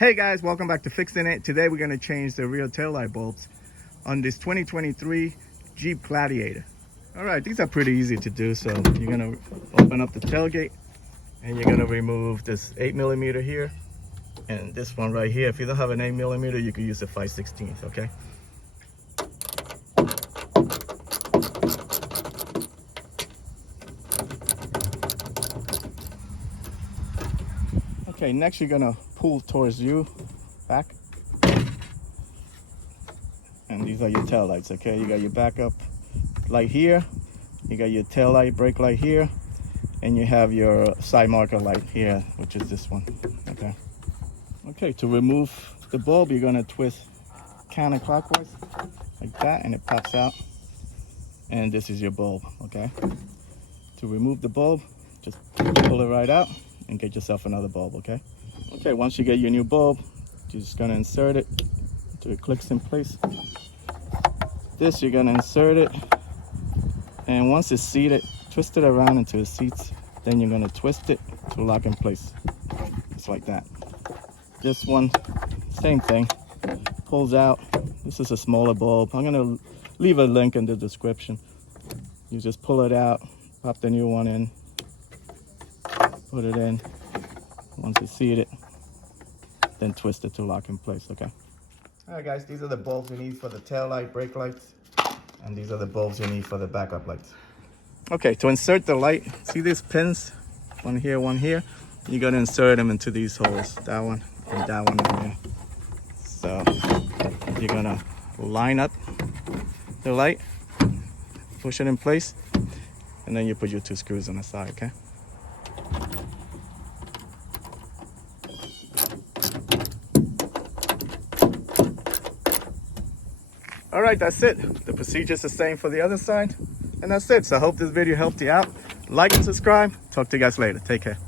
Hey guys, welcome back to Fixing It. Today we're going to change the rear taillight bulbs on this 2023 Jeep Gladiator. Alright, these are pretty easy to do. So you're going to open up the tailgate and you're going to remove this 8mm here and this one right here. If you don't have an 8mm, you can use a 5/16, okay? Okay, next you're going to pull towards you back, and these are your tail lights. Okay, you got your backup light here, you got your tail light, brake light here, and you have your side marker light here, which is this one. Okay, to remove the bulb, you're going to twist counterclockwise like that, and it pops out, and this is your bulb. Okay, to remove the bulb, just pull it right out and get yourself another bulb. Okay, once you get your new bulb, you're just gonna insert it until it clicks in place. This, you're gonna insert it, and once it's seated, twist it around until it seats. Then you're gonna twist it to lock in place, just like that. This one, same thing, pulls out. This is a smaller bulb. I'm gonna leave a link in the description. You just pull it out, pop the new one in, put it in. Once it's seated, then twist it to lock in place. Okay. All right, guys, these are the bulbs you need for the tail light, brake lights, and these are the bulbs you need for the backup lights. Okay, to insert the light, see these pins, one here, you're gonna insert them into these holes, that one and that one in there. So you're gonna line up the light, push it in place, and then you put your two screws on the side. Okay. All right, that's it. The procedure is the same for the other side. And that's it. So I hope this video helped you out. Like and subscribe. Talk to you guys later. Take care.